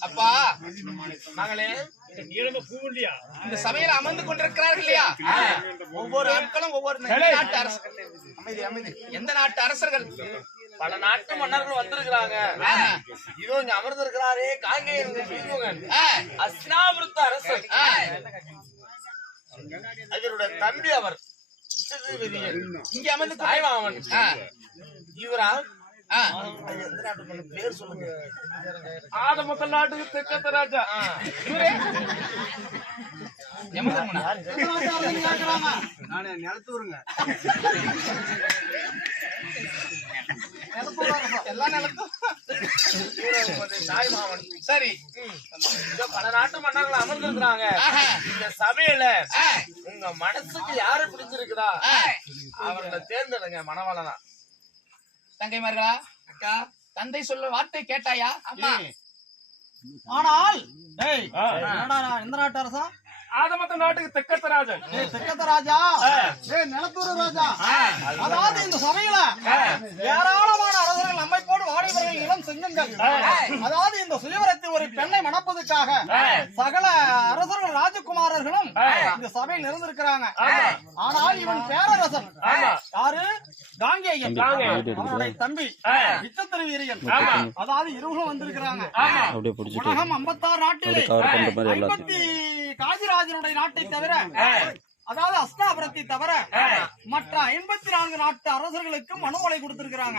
அப்பா மகளே இந்த சபையில அமர்ந்து கொண்டிருக்கிறார்கள் இல்லையா? ஒவ்வொரு ஆட்களும் ஒவ்வொரு நாட்டு அரசர்கள் அமைதி அமைதி. எந்த நாட்டு அரசர்கள்? பல நாட்டு மன்னர்கள் வந்திருக்கிறாங்க. இதோ இங்க அமர்ந்திருக்கிறாரே ஆ, அஸ்னாபுரத்து அரசர். ஆ. அவருடைய தம்பி அவர். இங்க அமர்ந்து ஆ, இவரா பேர் சொல்லுங்க ஆதமத்த நாட்டுக்கு தெக்கத்த ராஜா? நானே நிலத்தூருங்க. எல்லா நிலத்தும். தாய்மாமன் சரி பல நாட்டு மன்னர்கள் அமர்ந்திருக்கிறாங்க. இந்த சபையில உங்க மனசுக்கு யாரு பிடிச்சிருக்குதா? ஆ. அவர்களை தேர்ந்தெடுங்க மனவாளனா தங்கைமார்களா? அக்கா. தந்தை சொல்ல வார்த்தை கேட்டாயா? அம்மா. ஆனால் எந்த நாட்டு அரசா? ஆதமத்த நாட்டுக்கு தெக்கத்த ராஜன் தெக்கத்த ராஜா? ஏய் நிலத்தூர் ராஜா. அதாவது இந்த சபையில ஏராளமான அரசர்கள் நம்மை போடு வாடிவர்கள் இளம் சிங்கங்கள். அதாவது இந்த சுயவரத்தில் ஒரு பெண்ணை மணப்பதற்காக சகல அரசர்கள் ராஜகுமாரர்களும் இந்த சபையில் இருந்திருக்கிறாங்க. ஆனால் இவன் பேரரசன். யாரு? காங்கேயன். அவனுடைய தம்பி விச்சத்திரு வீரியன் அதாவது இருவரும் வந்திருக்கிறாங்க. உலகம் ஐம்பத்தாறு நாட்டிலே. ஐம்பத்தி காசிராஜனுடைய நாட்டை தவிர அதாவது அஸ்தாபுரத்தை தவிர மற்ற ஐம்பத்தி நான்கு நாட்டு அரசர்களுக்கு மனுமலை கொடுத்திருக்கிறாங்க.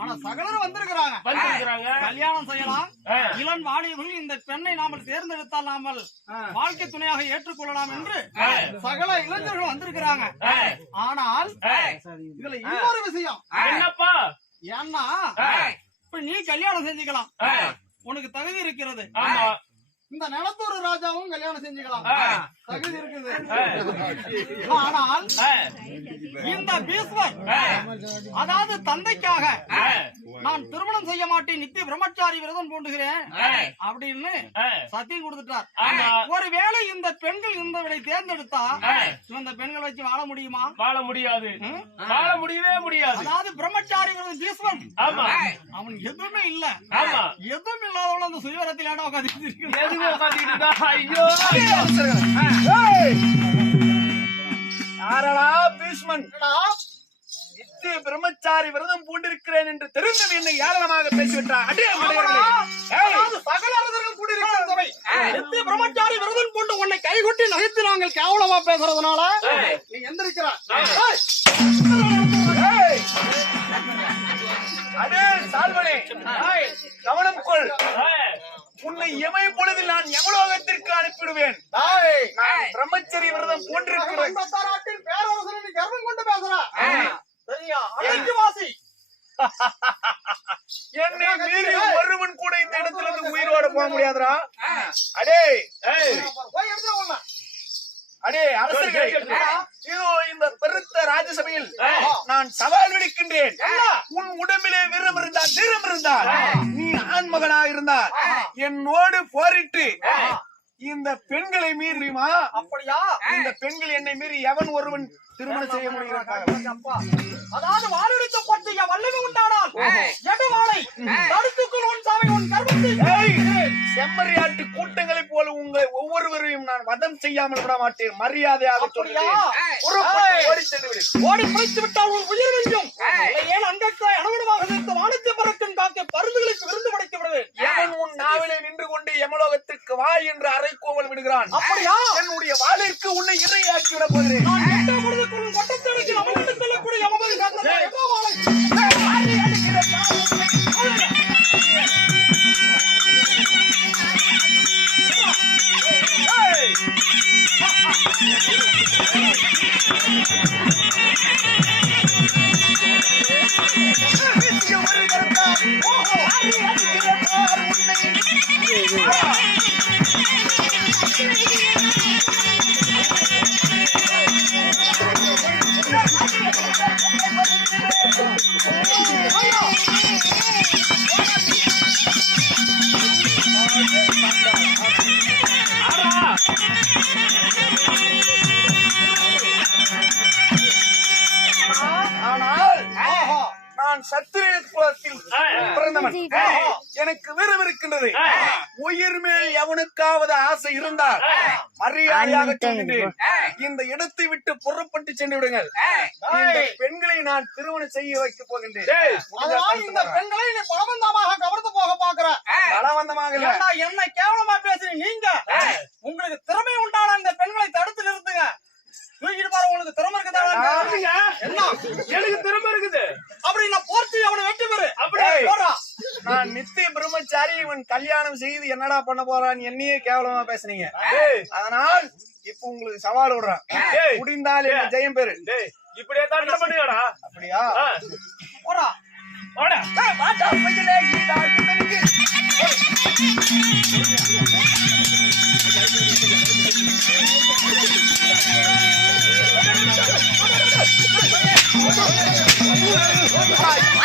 ஆனா சகலரும் வந்திருக்கிறாங்க. கல்யாணம் செய்யலாம். இளம் வாலிபர்கள் இந்த பெண்ணை நாமல் தேர்ந்தெடுத்தால் நாமல் வாழ்க்கை துணையாக ஏற்றுக்கொள்ளலாம் என்று சகல இளைஞர்கள் வந்திருக்கிறாங்க. ஆனால் இதுல இன்னொரு விஷயம். என்னப்பா? ஏன்னா இப்ப நீ கல்யாணம் செஞ்சுக்கலாம். உனக்கு தகுதி இருக்கிறது. ஆமா. இந்த நிலத்தூர் ராஜாவும் கல்யாணம் செஞ்சுக்கலாம். தகுதி இருக்குது. ஆனால் இந்த பீஸ்வர் அதாவது தந்தைக்காக நான் திருமணம் செய்ய மாட்டேன் நித்திய பிரம்மச்சாரி விரதம் பூண்டுகிறேன் அப்படின்னு சத்தியம் கொடுத்துட்டார். ஒருவேளை இந்த பெண்கள் இந்த விடை தேர்ந்தெடுத்தா இந்த பெண்கள் வச்சு வாழ முடியுமா? வாழ முடியாது? வாழ முடியவே முடியாது. அதாவது பிரம்மச்சாரி விரதம் பீஸ்வன் அவன் எதுவுமே இல்ல. எதுவும் இல்லாதவள அந்த சுயவரத்தில் ஏடா உட்காந்து எதுவும் உட்காந்துக்கிட்டு இருக்கா? ஐயோ யாரடா பீஷ்மன் நித்திய பிரம்மச்சாரி விரதம் பூண்டிருக்கிறேன் என்று தெரிந்தும் என்னை ஏளனமாக பேசிவிட்டார் அடே மடையர்களே. ஏய், சகல அரசர்கள் கூடியிருக்கிற சபை நித்திய பிரம்மச்சாரி விரதம் கொண்டு உன்னை கைகொட்டி நகைத்து நாங்கள் கேவலமா பேசுறதுனால நீ எந்திரிக்கிறார் அடே சால்வனே ஏய், கவனம் கொள் உன்னை எமை பொழுதில் நான் எவலோகத்திற்கு அனுப்பிடுவேன். நான் பிரம்மச்சரி விரதம் நீ கர்வம் கொண்டு பேசுற. சரியா அழைக்கு வாசி என்னை மீறி ஒருவன் கூட இந்த இடத்துல இருந்து உயிரோட போக முடியாதுடா. அடே அடே அரசர்களே இதோ இந்த பெருத்த ராஜசபையில் நான் சவால் விடுக்கின்றேன். உன் உடம்பிலே வீரம் இருந்தால் நீ ஆண்மகனா இருந்தால் என்னோடு போரிட்டு இந்த பெண்களை மீறியுமா? அப்படியா? இந்த பெண்கள் என்னை மீறி எவன் ஒருவன் திருமணம் செய்ய முடியும் அதாவது வாழெடுத்து பற்றிய வல்லமை உண்டானால் எடவாளை தடுத்துக்குள் உன் சாவை உன் கர்வத்தை செம்மறியாட்டு கூட்டங்களைப் போல உங்களை ஒவ்வொருவரையும் நான் வதம் செய்யாமல் விட மாட்டேன். மரியாதையாக? சொல்கிறேன். ஓடி பிழைத்து விட்டால் உன் உயிர் வெஞ்சும் ஏன் அண்டத்தாய் அனவடமாக சேர்த்து வானத்தை பறக்கும் காக்க பருந்துகளுக்கு விருந்து படைத்து விடுவேன் எவன் உன் நாவிலே நின்று கொண்டு எமலோகத்திற்கு வா என்று அரைக்கோவல் விடுகிறான். அப்படியா? என்னுடைய வாளிற்கு உன்னை இறையாக்கி விட போகிறேன் あら தலைவன் எனக்கு விரும்பு இருக்கின்றது உயிர் மேல் எவனுக்காவது ஆசை இருந்தால் மரியாதையாக சொல்கின்றேன். இந்த இடத்தை விட்டு புறப்பட்டு சென்று விடுங்கள். இந்த பெண்களை நான் திருமணம் செய்ய வைக்க போகின்றேன். இந்த பெண்களை நீ பலவந்தமாக கவர்ந்து போக பாக்குற பலவந்தமாக என்ன கேவலமா பேசுறீங்க? நீங்க உங்களுக்கு திறமை உண்டான இந்த பெண்களை தடுத்து நிறுத்துங்க தூக்கிட்டு பாரு உங்களுக்கு திறமை இருக்குதா அப்படிங்க? என்ன எனக்கு திறமை இருக்குது அப்படி நான் போர்த்தி அவனை வெட்டி பெறு அப்படியே. போடா நான் நித்திய பிரம்மச்சாரி இவன் கல்யாணம் என்னடா பண்ண போறான் என்னையே கேவலமா பேசுனீங்க. அதனால் இப்ப உங்களுக்கு சவால் விடுறேன். முடிந்தால் என்ன ஜெயம் பெரு டேய், இப்படியே தான் அப்படியா? போடா. பையனே, கீதா, கீதனுக்கு. ஐயோ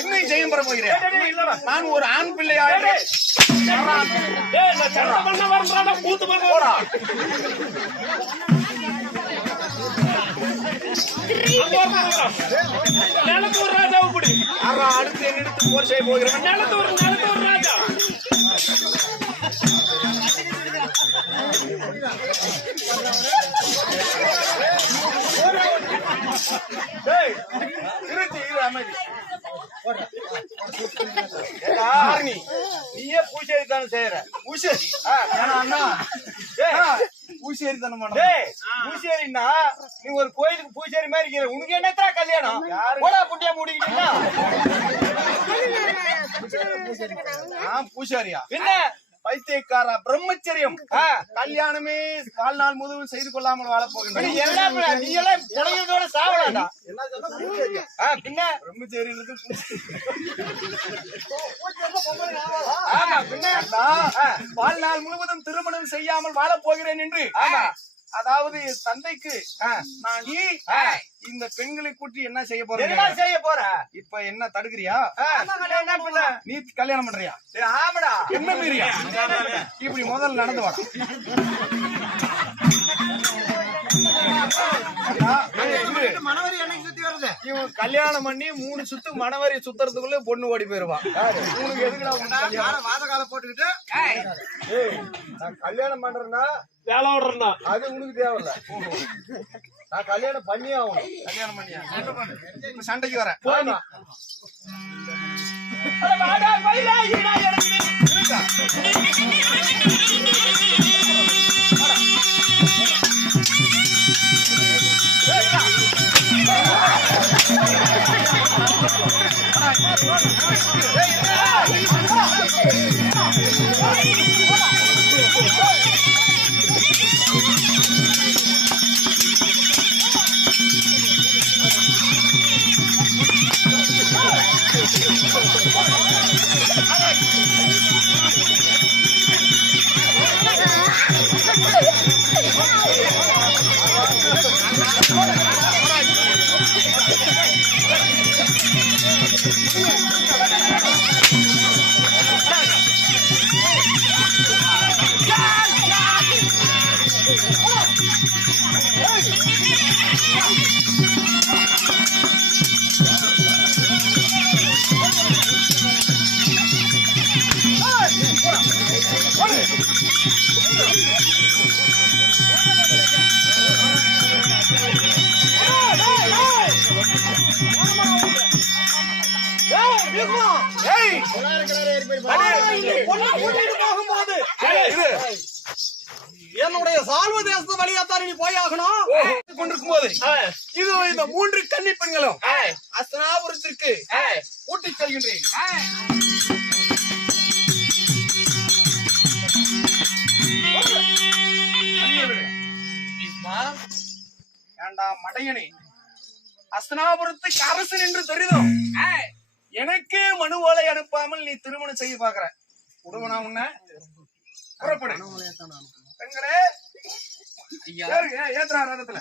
என்ன ஜெயம் பெற போகிறேன் நான் ஒரு ஆண் பிள்ளையா டேய், நான் சண்டை பண்ண வரேன்டா, கூத்து போடா நிலத்தூர் ராஜாவை பிடி. அடுத்து என்னிடத்து போர் செய்ய போகிறேன் நிலத்தூர் நிலத்தூர் ராஜா. இரு, அமைதி. ஏடா, ஆர்னி, நீயே பூசேரி தானே செய்யற பூசேரி அண்ணா. டேய், பூசேரி தானே பண்ண டேய் பூசேரின்னா நீ ஒரு கோயிலுக்கு பூசேரி மாதிரி இருக்கிற உனக்கு என்னத்தா கல்யாணம்? போடா புட்டியா முடிக்கிட்டீங்களா? நான் பூசாரியா? என்ன பைத்தியக்காரா பிரம்மச்சரியம். கல்யாணமே வாழ்நாள் முழுவதும் செய்து கொள்ளாமல் வாழ போகின்றன எல்லாம் நீ எல்லாம் புனையதோட சாவலாடா. பின்ன? ஆ, வாழ்நாள் முழுவதும் திருமணம் செய்யாமல் வாழ போகிறேன் என்று அதாவது தந்தைக்கு நான் நீ இந்த பெண்களை கூட்டி என்ன செய்ய போற என்ன செய்ய போற? இப்ப என்ன தடுக்கிறியா? நீ கல்யாணம் பண்றியா? ஆமாடா. என்ன மீறியா? இப்படி முதல்ல நடந்து வா. மனவரி வருது இவன் கல்யாணம் பண்ணி மூணு சுத்து மணவரி சுத்துறதுக்குள்ள பொண்ணு ஓடி போயிருவான் உனக்கு எதுக்குடா? வாத கால போட்டுக்கிட்டு? நான் கல்யாணம் பண்றேன்னா வேலை விடுறா அது உனக்கு தேவையில்ல. நான் கல்யாணம் பண்ணியே ஆகணும். கல்யாணம் பண்ணியா? இப்ப சண்டைக்கு வரேன் போமா ஏய் போகும்போது. என்னுடைய சால்வ தேசத்து வழியாத்தான் நீ போய் ஆகணும். கொண்டிருக்கும் போது இது இந்த மூன்று கன்னி பெண்களும் அஸ்தனாபுரத்திற்கு கூட்டிச் செல்கின்றேன். வேண்டாம் மடையனே? அஸ்தனாபுரத்துக்கு அரசன் என்று தெரியும் எனக்கு மனுவோலை அனுப்பாமல் நீ திருமணம் செய்ய பாக்குற விடுவனா உன்ன? புறப்படு. பெண்களே. ஏத்துறா ரதத்துல.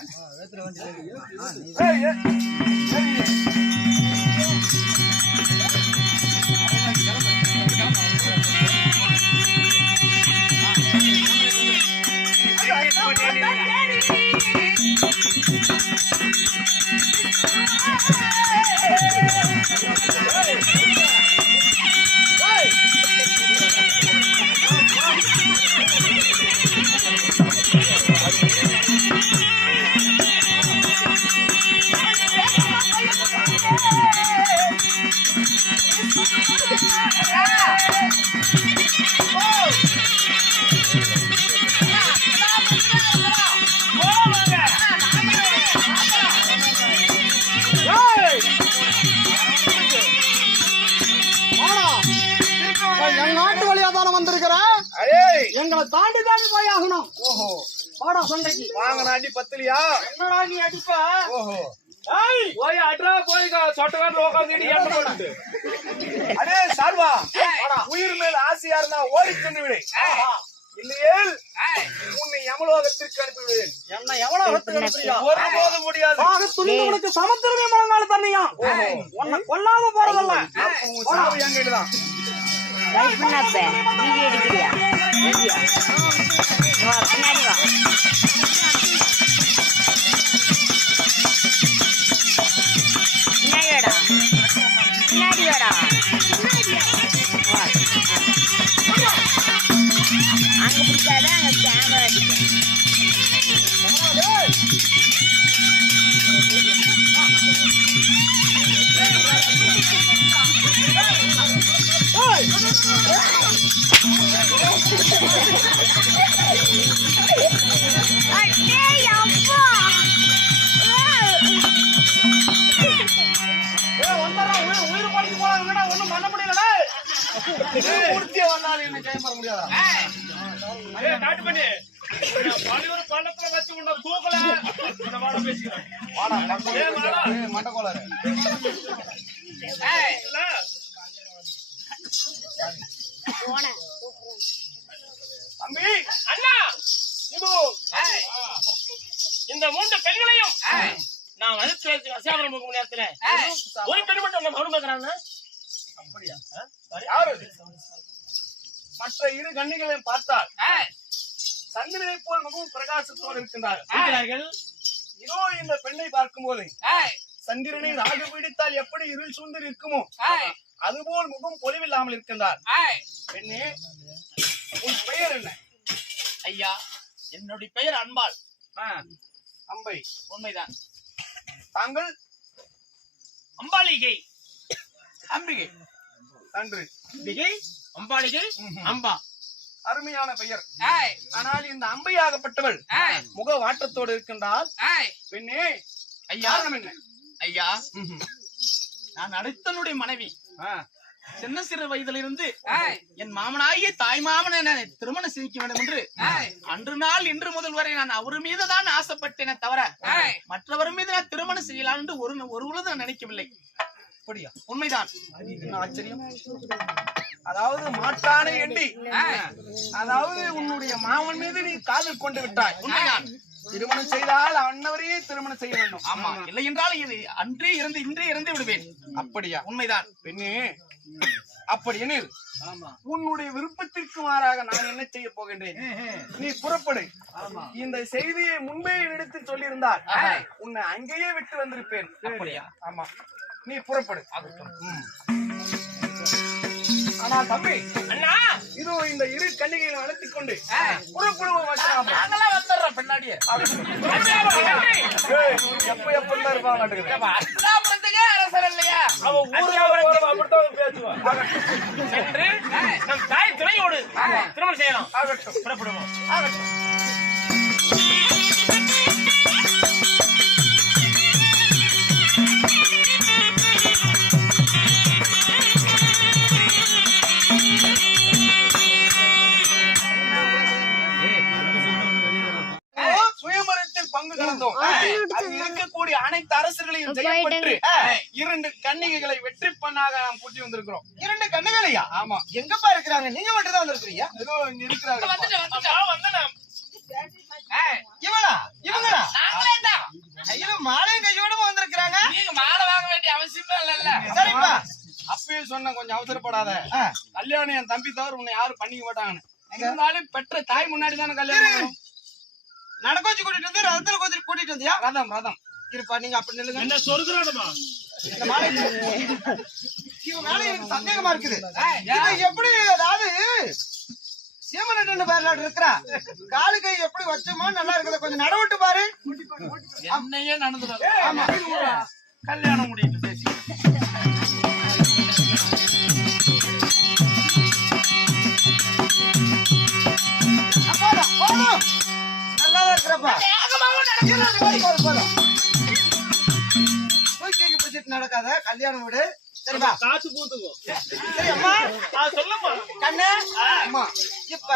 எங்களை தாண்டி தாண்டி போய் ஆகணும். ஓஹோ. வாடா சண்டைக்கு. வாங்கின அடி பத்துலியா? என்னடா நீ அடிப்ப? ஓஹோ. போய் அட்ரா போய் சொட்டக்காட்டில் உட்காந்துட்டு எண்ணெய் போட்டு அடே சார்வா உயிர் மேல் ஆசையா இருந்தா ஓடி சென்று விடு. இல்லையேல் உன்னை யமலோகத்திற்கு அனுப்பிவிடுவேன். என்ன எவ்வளவு எடுத்து அனுப்புறியா? ஒருபோதும் முடியாது. ஆக துணிந்தவனுக்கு சமத்திரமே முழங்கால தண்ணியா உன்னை கொல்லாம போறதல்ல. சாவு பண்ணப்ப வீடியோ எடுக்கிறியா வா பின்னாடி வா. அங்க பிடிக்காத அங்க கேமரா அடிக்கும் அடே அப்பா ஏய், வந்துடுறா, உயிர் உயிர் பறிச்சு போறாங்க என்னடா, ஒண்ணும் பண்ண முடியலடா மூர்த்தியா வந்தாலும் என்ன ஜெயம் பெற முடியாதா பள்ளத்துல வச்சு உன்னை தூக்கல. இந்த வாட பேசிக்கிறேன் தம்பி அண்ணா இது இந்த மூன்று பெண்களையும் நான் வகுத்து வச்சு வசியாபுரம் போகும் நேரத்துல ஒரு பெண் மட்டும் நம்ம மறுபடியும் பார்க்கறாங்க யாரு அது? மற்ற இரு கண்ணிகளையும் பார்த்தால் சந்திரனை போல் மிகவும் பிரகாசத்தோடு இருக்கின்றார் இருக்கிறார்கள் இதோ இந்த பெண்ணை பார்க்கும்போது சந்திரனை ராகு பிடித்தால் எப்படி இருள் சூழ்ந்து இருக்குமோ அதுபோல் முகம் பொலிவில்லாமல் இருக்கின்றார். பெண்ணே உன் பெயர் என்ன? ஐயா என்னுடைய பெயர் அன்பாள் அம்பை. உண்மைதான். தாங்கள்? அம்பாலிகை. அம்பிகை. நன்று. அம்பிகை? அம்பாளிகை அம்பா. அருமையான பெயர். ஆனால் இந்த அம்பையாகப்பட்டவள் முக வாட்டத்தோடு இருக்கின்றால் பெண்ணே ஐயா. என்ன? ஐயா. நான் அடுத்தனுடைய மனைவி. சின்ன சிறு வயதிலிருந்து என் மாமனாகிய தாய் மாமன் என திருமணம் செய்ய வேண்டும் என்று அன்று நாள் இன்று முதல் வரை நான் அவர் மீது தான் ஆசைப்பட்டேனே தவிர மற்றவர் மீது நான் திருமணம் செய்யலாம் என்று ஒரு ஒரு நான் நினைக்கவில்லை. அப்படியா? உண்மைதான். ஆச்சரியம்? அதாவது மாற்றானை எண்ணி. அதாவது உன்னுடைய மாமன் மீது நீ காதல் கொண்டு விட்டாய். உண்மைதான். திருமணம் செய்தால் அன்னவரையே திருமணம் செய்ய வேண்டும். ஆமா. இல்லை என்றால் இது அன்றே இருந்து இன்றே இறந்து விடுவேன். அப்படியா? உண்மைதான். பெண்ணே அப்படி எனில் உன்னுடைய விருப்பத்திற்கு மாறாக நான் என்ன செய்ய போகின்றேன்? நீ புறப்படு. இந்த செய்தியை முன்பே எடுத்து சொல்லியிருந்தால் உன்னை அங்கேயே விட்டு வந்திருப்பேன். அப்படியா? ஆமா. நீ புறப்படு. ஆனா தம்பி அண்ணா இதோ இந்த இரு கன்னிகைகளை அழைத்துக் கொண்டு புறப்படுவோம் வச்சலாம் நாங்களாம் வந்துடுறோம் பின்னாடியே. ஏய், எப்ப எப்ப தான் இருப்பாங்க அரசர் இல்லையா? அவன் ஊர்ல போறவன் அப்படித்தான் பேசுவான். சென்று நம் தாய் துணையோடு திருமணம் செய்யலாம். ஆகட்டும். புறப்படுவோம். சுயமரத்தில் கன்னிகைகளை வெற்றி பண்ணாக நாம் கூட்டி வந்திருக்கிறோம். இரண்டு கண்ணு கண்ணவேலையா ஆமா. எங்கப்பா இருக்கிறாங்க? நீங்க மட்டும் தான் வந்திருக்கிறீங்க? ஏதோ இங்க இருக்கிறாங்க. இவளா? இவங்களா? நாங்களே தான் கையில மாலையும் கையோடமா வந்திருக்கிறாங்க. நீங்க மாலை வாங்க வேண்டிய அவசியமே இல்லல்ல. சரிப்பா. அப்பயே சொன்ன கொஞ்சம் அவசரப்படாத. கல்யாணம் என் தம்பி தவிர உன்னை யாரும் பண்ணிக்க மாட்டாங்கன்னு. இருந்தாலும் பெற்ற தாய் முன்னாடி தானே கல்யாணம். நடக்கோச்சு கூட்டிட்டு வந்து ரதத்துல கோச்சு கூட்டிட்டு வந்தியா? ரதம் ரதம். இருப்பா நீங்க அப்படி நில்லுங்க. என்ன மாலை இவன் மேல எனக்கு சந்தேகமா இருக்குது எப்படி அதாவது சீமனட்டன் பேர்லாட் இருக்கிறா காலு கை எப்படி வச்சோமோ நல்லா இருக்குது கொஞ்சம் நடவிட்டு பாரு என்னையே நடந்துடும் ஆமா கல்யாணம் முடியிட்டு பேசி நல்லாதான் போதும் நல்லா இருக்கிறப்பா போதும், போதும். பிடிச்சிட்டு நடக்காத. கல்யாணம் விடு. சரிப்பா காத்து பூத்துக்கும் சரி அம்மா ஆ சொல்லுமா கண்ணு? அம்மா. இப்ப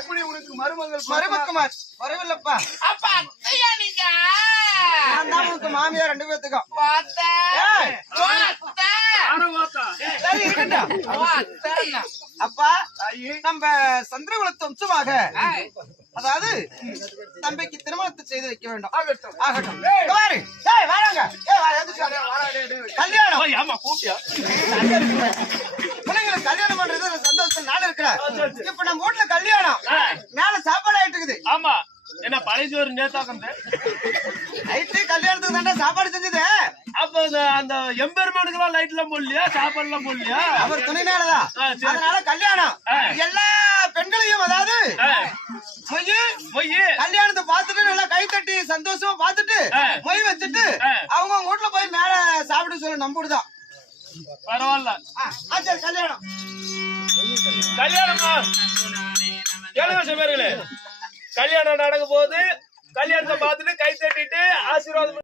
எப்படி உனக்கு மருமகள் மருமக்குமார் வரவில்லப்பா. அப்ப அத்தையா நீங்க? நான் தான் உனக்கு மாமியார் ரெண்டு பேத்துக்கும். பார்த்தா அப்பா நம்ம சந்திரகுலத்து வம்சமாக அதாவது தம்பிக்கு திருமணத்தை செய்து வைக்க வேண்டும். ஆகட்டும். ஆகட்டும். இங்க பாரு. ஏய், வாடாங்க. ஏய், வா, எந்திரிச்சு வாடா. கல்யாணம். ஆமா கூப்பியா பிள்ளைங்களுக்கு கல்யாணம் பண்றது சந்தோஷம். நாடு இருக்கிறேன். இப்ப நம்ம வீட்டுல கல்யாணம். மேல சாப்பாடு ஆயிட்டு இருக்குது. ஆமா. என்ன பழைய சோறு நேத்தாக்கந்து நைட்டு கல்யாணத்துக்கு தாண்டா சாப்பாடு செஞ்சது. அப்ப அந்த அந்த எம்பெருமானுக்கெல்லாம் லைட் எல்லாம் போடலையா? சாப்பாடு எல்லாம் போடலையா? அவர் ஆ, சரி. அதனால கல்யாணம். எல்லா பெண்களையும் அதாவது மொய் கல்யாணத்தை பார்த்துட்டு நல்லா கை தட்டி சந்தோஷமா பார்த்துட்டு. மொய் வச்சுட்டு. அவங்க வீட்டுல போய் மேல சாப்பிட சொல்ல நம்புடுதான் பரவாயில்ல. சரி கல்யாணம். கல்யாணமா? கேளுங்க சிவர்களே கல்யாணம் நடக்கும் போது கல்யாணத்தை பார்த்துட்டு கை தட்டிட்டு ஆசீர்வாதம்